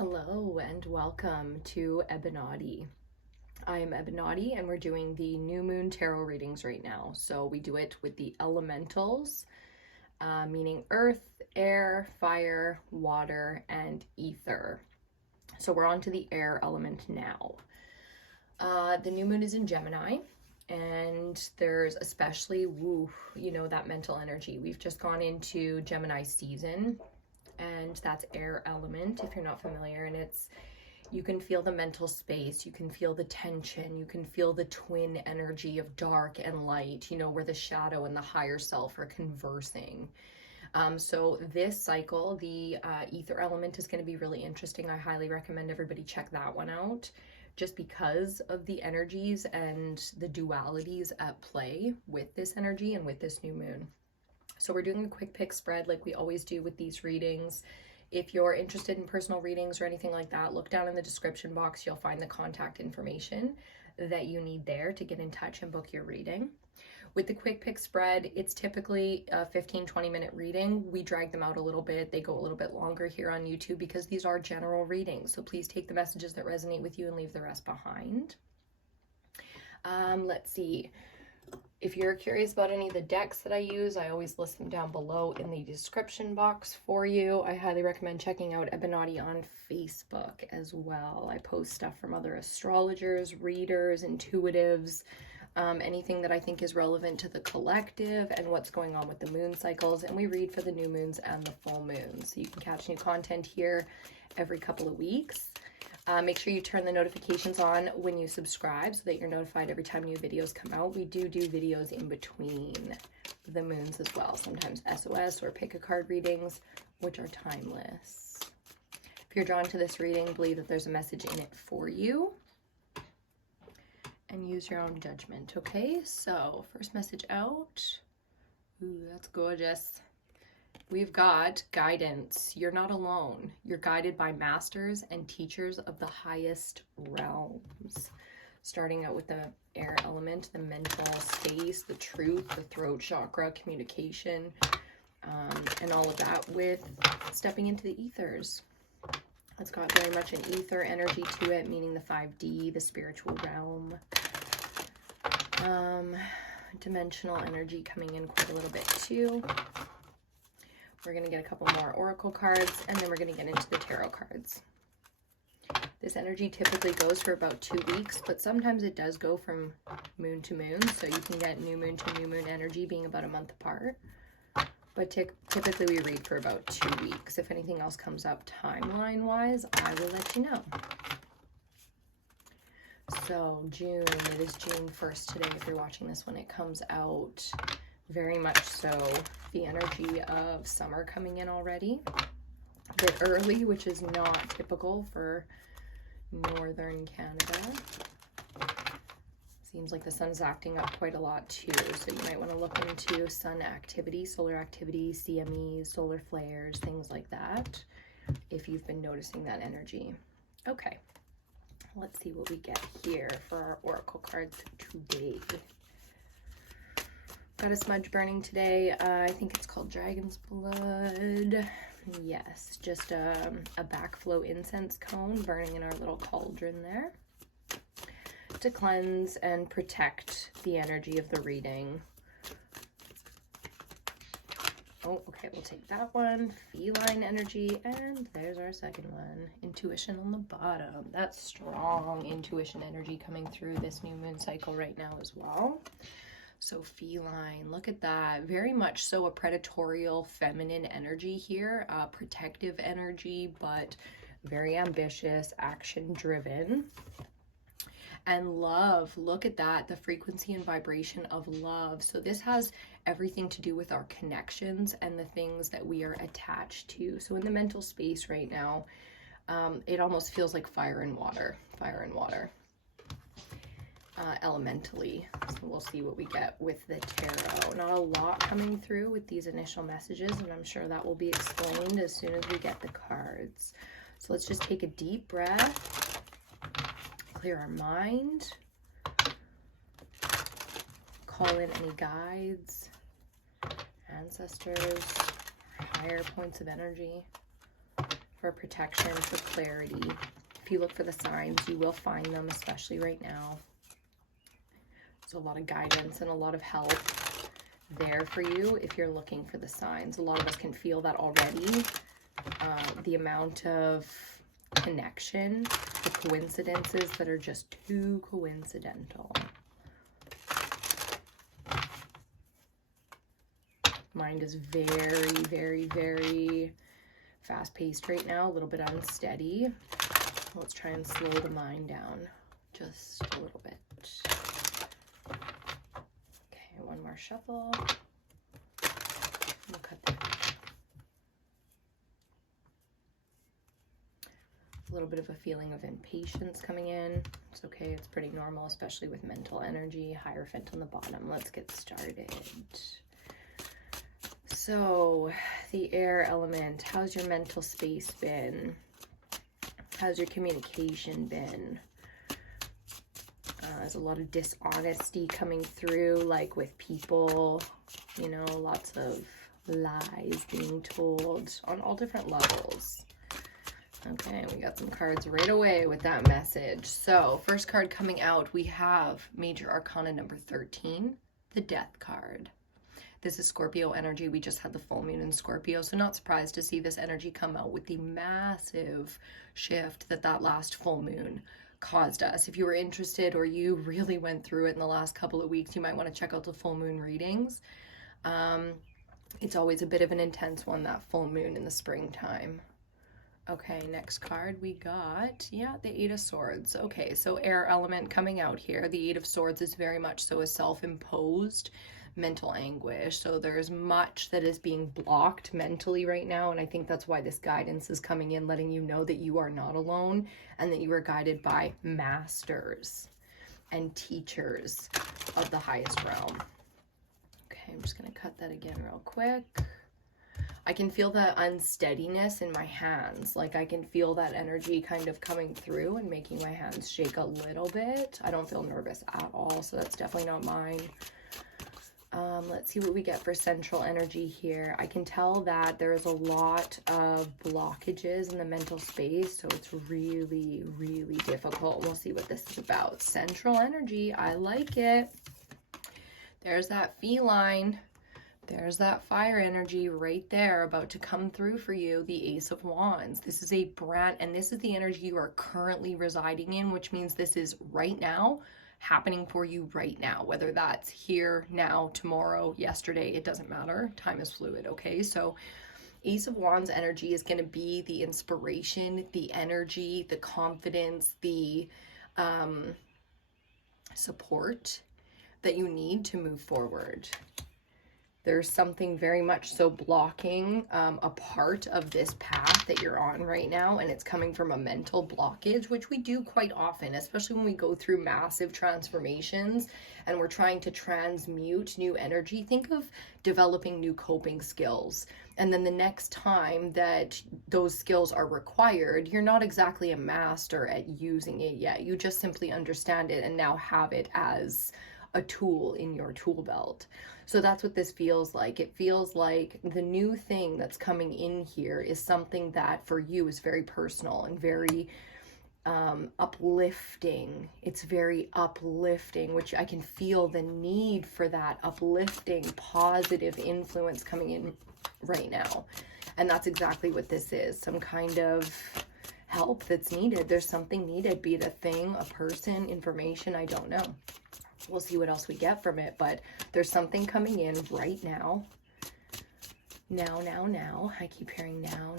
Hello and welcome to EBINOTTI. I am EBINOTTI and we're doing the new moon tarot readings right now. So we do it with the elementals, meaning earth, air, fire, water, and ether. So we're on to the air element now. The new moon is in Gemini, and there's especially, that mental energy. We've just gone into Gemini season, and that's air element if you're not familiar, and you can feel the mental space, you can feel the tension, you can feel the twin energy of dark and light, where the shadow and the higher self are conversing. So this cycle, the ether element, is going to be really interesting. I highly recommend everybody check that one out, just because of the energies and the dualities at play with this energy and with this new moon. So we're doing a quick pick spread like we always do with these readings. If you're interested in personal readings or anything like that, look down in the description box. You'll find the contact information that you need there to get in touch and book your reading. With the quick pick spread, it's typically a 15-20 minute reading. We drag them out a little bit. They go a little bit longer here on YouTube because these are general readings. So please take the messages that resonate with you and leave the rest behind. Let's see. If you're curious about any of the decks that I use, I always list them down below in the description box for you. I highly recommend checking out EBINOTTI on Facebook as well. I post stuff from other astrologers, readers, intuitives, anything that I think is relevant to the collective and what's going on with the moon cycles. And we read for the new moons and the full moons. So you can catch new content here every couple of weeks. Make sure you turn the notifications on when you subscribe so that you're notified every time new videos come out. We do videos in between the moons as well, sometimes SOS or pick a card readings, which are timeless. If you're drawn to this reading, believe that there's a message in it for you, and use your own judgment. Okay, so first message out. Ooh, that's gorgeous. We've got guidance. You're not alone. You're guided by masters and teachers of the highest realms. Starting out with the air element, the mental space, the truth, the throat chakra, communication, and all of that, with stepping into the ethers. It's got very much an ether energy to it, meaning the 5D, the spiritual realm. Dimensional energy coming in quite a little bit too. We're going to get a couple more oracle cards, and then we're going to get into the tarot cards. This energy typically goes for about 2 weeks, but sometimes it does go from moon to moon. So you can get new moon to new moon energy being about a month apart. But typically we read for about 2 weeks. If anything else comes up timeline-wise, I will let you know. So June, it is June 1st today. If you're watching this when it comes out, very much so the energy of summer coming in already. A bit early, which is not typical for northern Canada. Seems like the sun's acting up quite a lot too, so you might want to look into sun activity, solar activity, CMEs, solar flares, things like that, if you've been noticing that energy. Okay, let's see what we get here for our oracle cards today. Got a smudge burning today. I think it's called Dragon's Blood. Yes, just a backflow incense cone burning in our little cauldron there to cleanse and protect the energy of the reading. Oh, okay, we'll take that one. Feline energy, and there's our second one. Intuition on the bottom. That's strong intuition energy coming through this new moon cycle right now as well. So feline, look at that. Very much so a predatorial feminine energy here, protective energy, but very ambitious, action driven. And love, look at that, the frequency and vibration of love. So this has everything to do with our connections and the things that we are attached to. So in the mental space right now, it almost feels like fire and water, elementally. So we'll see what we get with the tarot. Not a lot coming through with these initial messages, and I'm sure that will be explained as soon as we get the cards. So let's just take a deep breath, clear our mind, call in any guides, ancestors, higher points of energy, for protection, for clarity. If you look for the signs, you will find them, especially right now. There's a lot of guidance and a lot of help there for you if you're looking for the signs. A lot of us can feel that already. The amount of connection, the coincidences that are just too coincidental. Mind is very, very, very fast-paced right now, a little bit unsteady. Let's try and slow the mind down just a little bit. Okay, one more shuffle. We'll cut that. A little bit of a feeling of impatience coming in. It's okay, it's pretty normal, especially with mental energy. Hierophant on the bottom. Let's get started. So, the air element, how's your mental space been? How's your communication been? There's a lot of dishonesty coming through, like with people, you know, lots of lies being told on all different levels. Okay, we got some cards right away with that message. So, first card coming out, we have Major Arcana number 13, the Death card. This is Scorpio energy. We just had the full moon in Scorpio, so not surprised to see this energy come out with the massive shift that last full moon caused us. If you were interested or you really went through it in the last couple of weeks, you might want to check out the full moon readings. It's always a bit of an intense one, that full moon in the springtime. Okay, next card we got, yeah, the Eight of Swords. Okay, so air element coming out here. The Eight of Swords is very much so a self-imposed mental anguish. So there's much that is being blocked mentally right now, and I think that's why this guidance is coming in, letting you know that you are not alone and that you are guided by masters and teachers of the highest realm. Okay, I'm just going to cut that again real quick. I can feel the unsteadiness in my hands. Like I can feel that energy kind of coming through and making my hands shake a little bit. I don't feel nervous at all, so that's definitely not mine. Let's see what we get for central energy here. I can tell that there's a lot of blockages in the mental space, so it's really, really difficult. We'll see what this is about. Central energy, I like it. There's that feline. There's that fire energy right there about to come through for you, the Ace of Wands. This is a brand, and this is the energy you are currently residing in, which means this is right now, happening for you right now, whether that's here, now, tomorrow, yesterday, it doesn't matter. Time is fluid, okay? So Ace of Wands energy is going to be the inspiration, the energy, the confidence, the support that you need to move forward. There's something very much so blocking a part of this path that you're on right now, and it's coming from a mental blockage, which we do quite often, especially when we go through massive transformations and we're trying to transmute new energy. Think of developing new coping skills, and then the next time that those skills are required, you're not exactly a master at using it yet. You just simply understand it and now have it as a tool in your tool belt. So that's what this feels like. It feels like the new thing that's coming in here is something that for you is very personal and very uplifting. It's very uplifting, which I can feel the need for that uplifting, positive influence coming in right now. And that's exactly what this is. Some kind of help that's needed. There's something needed, be it a thing, a person, information, I don't know. We'll see what else we get from it, but there's something coming in right now. Now. I keep hearing now.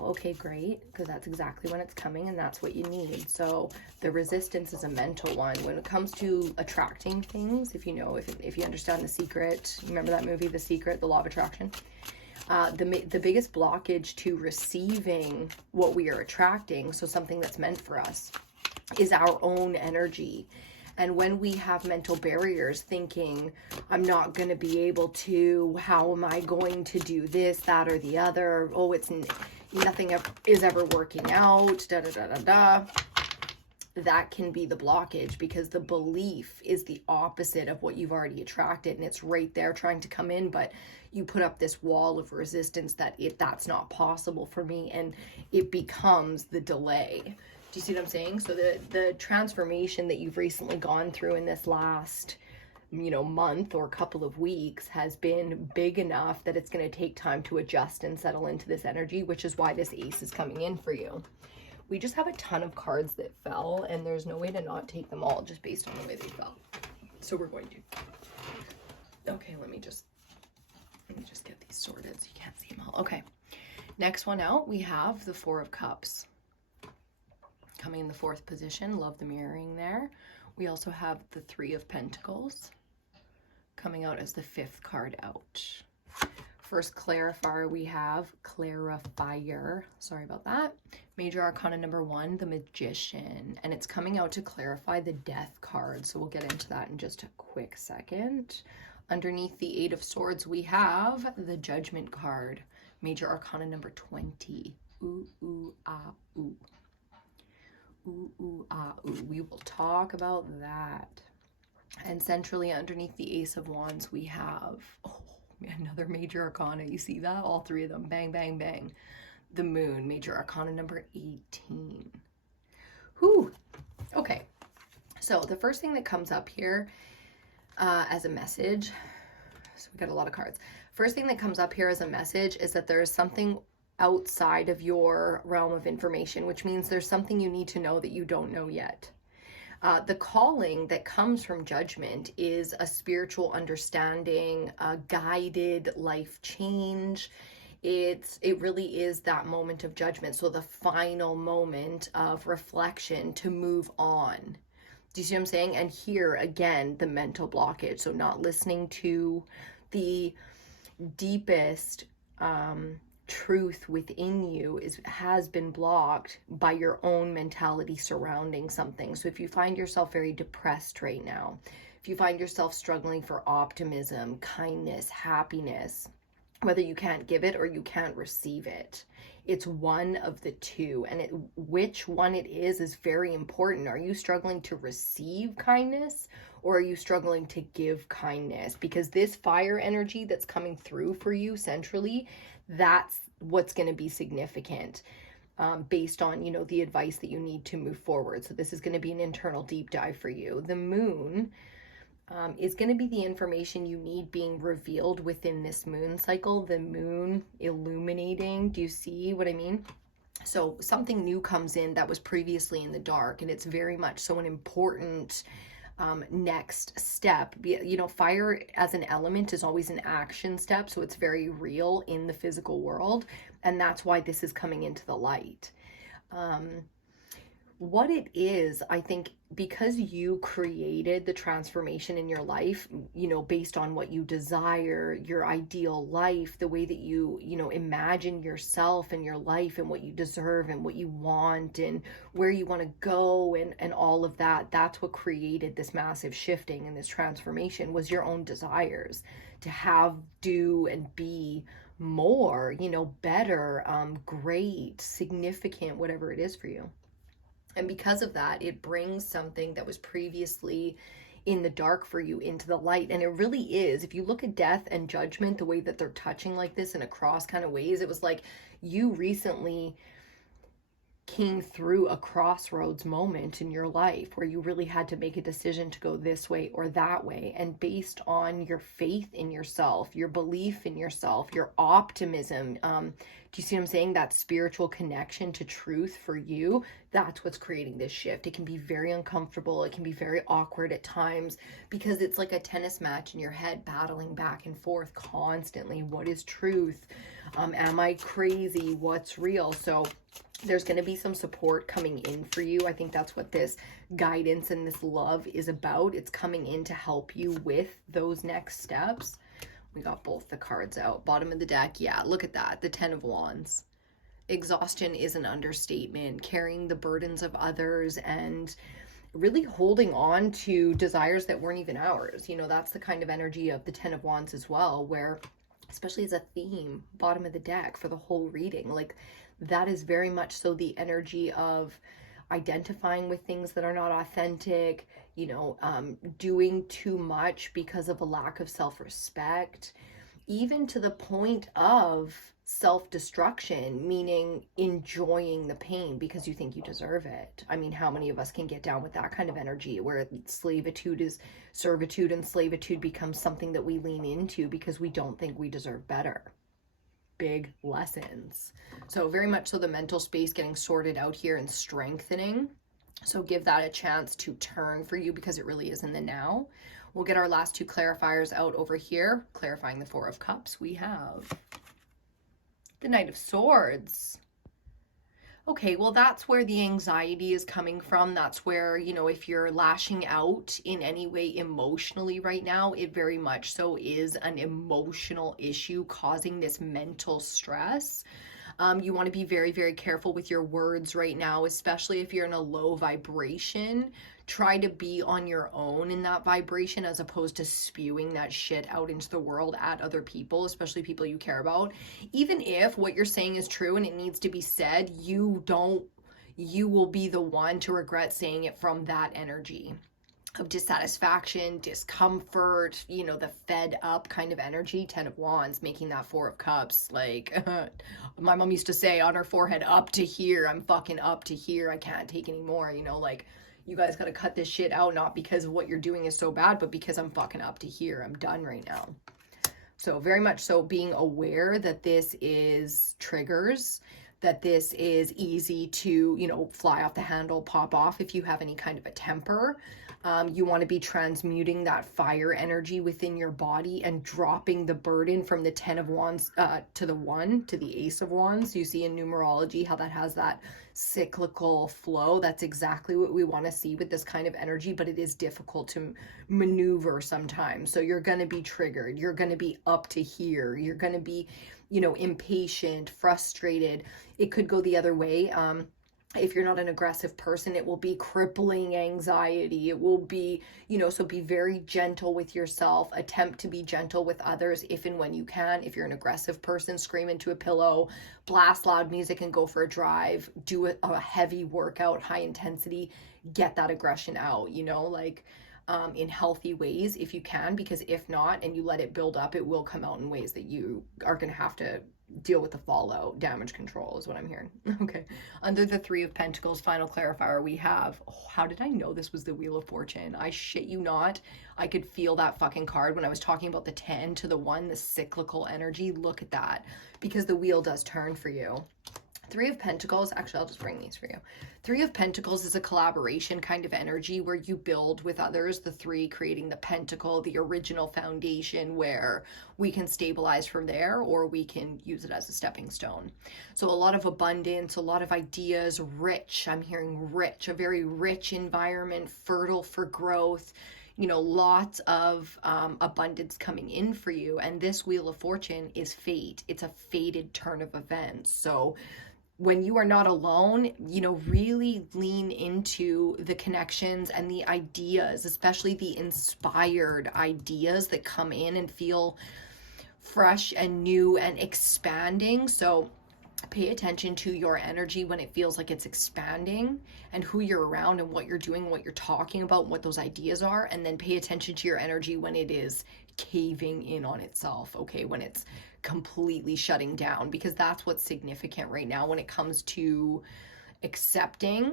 Okay, great, because that's exactly when it's coming, and that's what you need. So the resistance is a mental one. When it comes to attracting things, if you know, if you understand The Secret, remember that movie, The Secret, the law of attraction? The biggest blockage to receiving what we are attracting, so something that's meant for us, is our own energy. And when we have mental barriers, thinking, I'm not going to be able to, how am I going to do this, that, or the other? Oh, nothing is ever working out, that can be the blockage, because the belief is the opposite of what you've already attracted, and it's right there trying to come in, but you put up this wall of resistance that that's not possible for me, and it becomes the delay. Do you see what I'm saying? So the transformation that you've recently gone through in this last, you know, month or couple of weeks has been big enough that it's going to take time to adjust and settle into this energy, which is why this ace is coming in for you. We just have a ton of cards that fell, and there's no way to not take them all just based on the way they fell. So we're going to. Okay, let me just get these sorted so you can't see them all. Okay, next one out, we have the Four of Cups. Coming in the 4th position, love the mirroring there. We also have the Three of Pentacles coming out as the 5th card out. First clarifier we have, clarifier, sorry about that. Major Arcana number 1, the Magician, and it's coming out to clarify the Death card. So we'll get into that in just a quick second. Underneath the 8 of Swords, we have the Judgment card, Major Arcana number 20. Ooh, ooh, ah, ooh. Ooh, ooh, ah, ooh. We will talk about that. And centrally underneath the Ace of Wands, we have, oh, another Major Arcana. You see that? All 3 of them. Bang, bang, bang. The Moon, Major Arcana number 18. Whew. Okay. So the first thing that comes up here as a message, so we got a lot of cards. First thing that comes up here as a message is that there is something outside of your realm of information, which means there's something you need to know that you don't know yet. The calling that comes from Judgment is a spiritual understanding, a guided life change. It really is that moment of judgment. So the final moment of reflection to move on. Do you see what I'm saying? And here again, the mental blockage. So not listening to the deepest truth within you has been blocked by your own mentality surrounding something. So if you find yourself very depressed right now, if you find yourself struggling for optimism, kindness, happiness, whether you can't give it or you can't receive it, it's one of the two. And which one it is very important. Are you struggling to receive kindness, or are you struggling to give kindness? Because this fire energy that's coming through for you centrally, that's what's going to be significant based on, you know, the advice that you need to move forward. So this is going to be an internal deep dive for you. The Moon is going to be the information you need being revealed within this moon cycle. The moon illuminating. Do you see what I mean? So something new comes in that was previously in the dark, and it's very much so an important next step. You know, fire as an element is always an action step, so it's very real in the physical world, and that's why this is coming into the light. What it is, I think, because you created the transformation in your life, you know, based on what you desire, your ideal life, the way that you know, imagine yourself and your life and what you deserve and what you want and where you want to go and all of that, that's what created this massive shifting and this transformation was your own desires to have, do, and be more, you know, better, great, significant, whatever it is for you. And because of that, it brings something that was previously in the dark for you into the light. And it really is, if you look at Death and Judgment, the way that they're touching like this in a cross kind of ways, it was like you recently came through a crossroads moment in your life where you really had to make a decision to go this way or that way. And based on your faith in yourself, your belief in yourself, your optimism, do you see what I'm saying? That spiritual connection to truth for you, that's what's creating this shift. It can be very uncomfortable. It can be very awkward at times because it's like a tennis match in your head, battling back and forth constantly. What is truth? Am I crazy? What's real? So there's going to be some support coming in for you. I think that's what this guidance and this love is about. It's coming in to help you with those next steps. We got both the cards out. Bottom of the deck, yeah, look at that. The 10 of Wands. Exhaustion is an understatement. Carrying the burdens of others and really holding on to desires that weren't even ours. You know, that's the kind of energy of the 10 of Wands as well, where, especially as a theme, bottom of the deck for the whole reading, like that is very much so the energy of identifying with things that are not authentic, doing too much because of a lack of self-respect, even to the point of self-destruction, meaning enjoying the pain because you think you deserve it. I mean, how many of us can get down with that kind of energy where slavitude is servitude and slavitude becomes something that we lean into because we don't think we deserve better? Big lessons. So very much so the mental space getting sorted out here and strengthening. So give that a chance to turn for you because it really is in the now. We'll get our last two clarifiers out over here. Clarifying the Four of Cups, we have the Knight of Swords. Okay, well, that's where the anxiety is coming from. That's where, if you're lashing out in any way emotionally right now, it very much so is an emotional issue causing this mental stress. You want to be very, very careful with your words right now, especially if you're in a low vibration. Try to be on your own in that vibration as opposed to spewing that shit out into the world at other people, especially people you care about. Even if what you're saying is true and it needs to be said, you will be the one to regret saying it from that energy of dissatisfaction, discomfort, the fed up kind of energy. 10 of Wands, making that 4 of Cups. Like, my mom used to say on her forehead, up to here. I'm fucking up to here. I can't take anymore. Like, you guys got to cut this shit out, not because of what you're doing is so bad, but because I'm fucking up to here. I'm done right now. So very much so being aware that this is triggers, that this is easy to, fly off the handle, pop off if you have any kind of a temper. You want to be transmuting that fire energy within your body and dropping the burden from the 10 of Wands to the Ace of Wands. You see in numerology how that has that cyclical flow. That's exactly what we want to see with this kind of energy, but it is difficult to maneuver sometimes. So you're going to be triggered. You're going to be up to here. You're going to be, impatient, frustrated. It could go the other way. If you're not an aggressive person, it will be crippling anxiety. It will be, so be very gentle with yourself. Attempt to be gentle with others if and when you can. If you're an aggressive person, scream into a pillow, blast loud music and go for a drive. Do a heavy workout, high intensity. Get that aggression out, in healthy ways if you can, because if not, and you let it build up, it will come out in ways that you are going to have to deal with the fallout. Damage control is what I'm hearing. Okay. Under the 3 of Pentacles, final clarifier, we have, how did I know this was the Wheel of Fortune? I shit you not. I could feel that fucking card when I was talking about the 10 to the 1, the cyclical energy. Look at that, because the wheel does turn for you. 3 of Pentacles, actually, I'll just bring these for you. 3 of Pentacles is a collaboration kind of energy where you build with others. The 3 creating the pentacle, the original foundation where we can stabilize from there or we can use it as a stepping stone. So a lot of abundance, a lot of ideas, rich. I'm hearing rich, a very rich environment, fertile for growth. Lots of abundance coming in for you. And this Wheel of Fortune is fate. It's a fated turn of events. So when you are not alone, really lean into the connections and the ideas, especially the inspired ideas that come in and feel fresh and new and expanding. So pay attention to your energy when it feels like it's expanding and who you're around and what you're doing, what you're talking about, what those ideas are. And then pay attention to your energy when it is caving in on itself, okay? When it's completely shutting down, because that's what's significant right now when it comes to accepting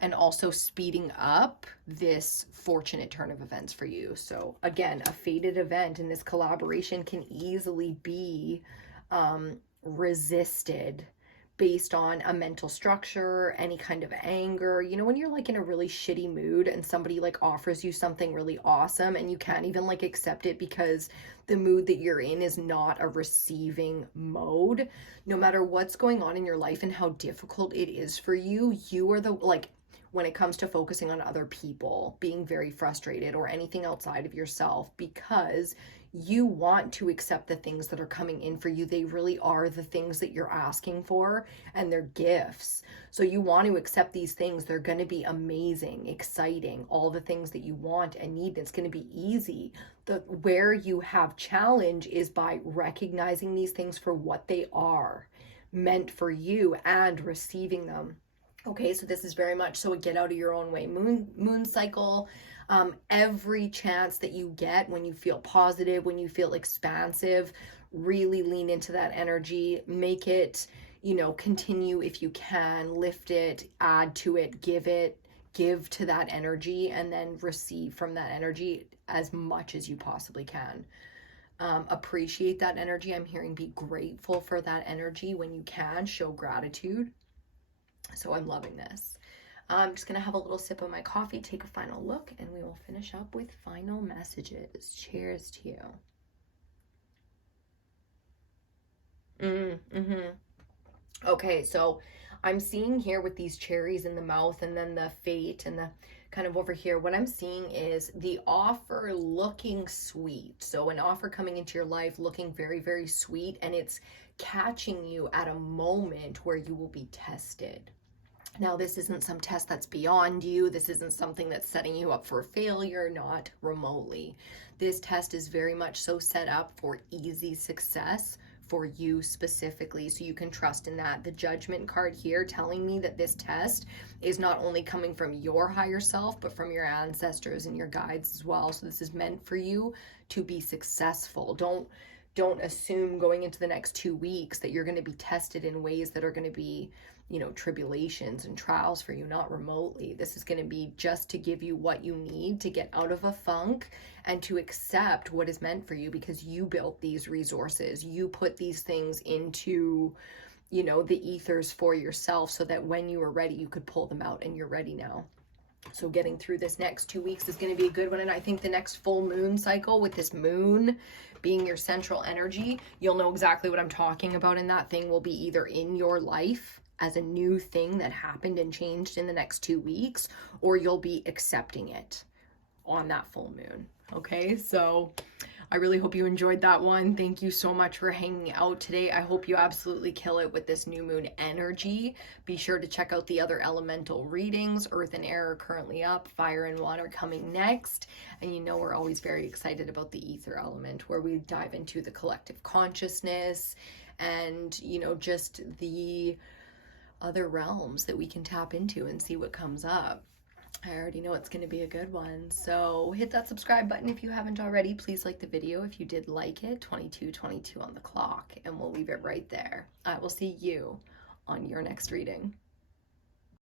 and also speeding up this fortunate turn of events for you. So again, a fated event in this collaboration can easily be resisted based on a mental structure, any kind of anger. When you're like in a really shitty mood and somebody like offers you something really awesome and you can't even like accept it because the mood that you're in is not a receiving mode. No matter what's going on in your life and how difficult it is for you, you are the, like, when it comes to focusing on other people, being very frustrated or anything outside of yourself, because you want to accept the things that are coming in for you. They really are the things that you're asking for, and they're gifts. So you want to accept these things. They're going to be amazing, exciting, all the things that you want and need. It's going to be easy. Where you have challenge is by recognizing these things for what they are, meant for you, and receiving them. Okay, so this is very much so a get out of your own way moon cycle. Every chance that you get, when you feel positive, when you feel expansive, really lean into that energy. Make it, continue if you can. Lift it, add to it, give to that energy, and then receive from that energy as much as you possibly can. Appreciate that energy. I'm hearing be grateful for that energy when you can. Show gratitude. So I'm loving this. I'm just going to have a little sip of my coffee, take a final look, and we will finish up with final messages. Cheers to you. Okay, so I'm seeing here with these cherries in the mouth and then the fate and the kind of over here, what I'm seeing is the offer looking sweet. So an offer coming into your life looking very, very sweet, and it's catching you at a moment where you will be tested. Now, this isn't some test that's beyond you. This isn't something that's setting you up for failure, not remotely. This test is very much so set up for easy success for you specifically, so you can trust in that. The Judgment card here telling me that this test is not only coming from your higher self, but from your ancestors and your guides as well. So this is meant for you to be successful. Don't assume going into the next 2 weeks that you're going to be tested in ways that are going to be, tribulations and trials for you, not remotely. This is going to be just to give you what you need to get out of a funk and to accept what is meant for you, because you built these resources. You put these things into, the ethers for yourself so that when you were ready, you could pull them out, and you're ready now. So getting through this next 2 weeks is going to be a good one. And I think the next full moon cycle, with this moon being your central energy, you'll know exactly what I'm talking about. And that thing will be either in your life as a new thing that happened and changed in the next 2 weeks, or you'll be accepting it on that full moon. Okay, so I really hope you enjoyed that one. Thank you so much for hanging out today. I hope you absolutely kill it with this new moon energy. Be sure to check out the other elemental readings. Earth and air are currently up, fire and water coming next. And we're always very excited about the ether element, where we dive into the collective consciousness and, just the other realms that we can tap into and see what comes up. I already know it's going to be a good one. So hit that subscribe button if you haven't already. Please like the video if you did like it. 22:22 on the clock, and we'll leave it right there. I will see you on your next reading.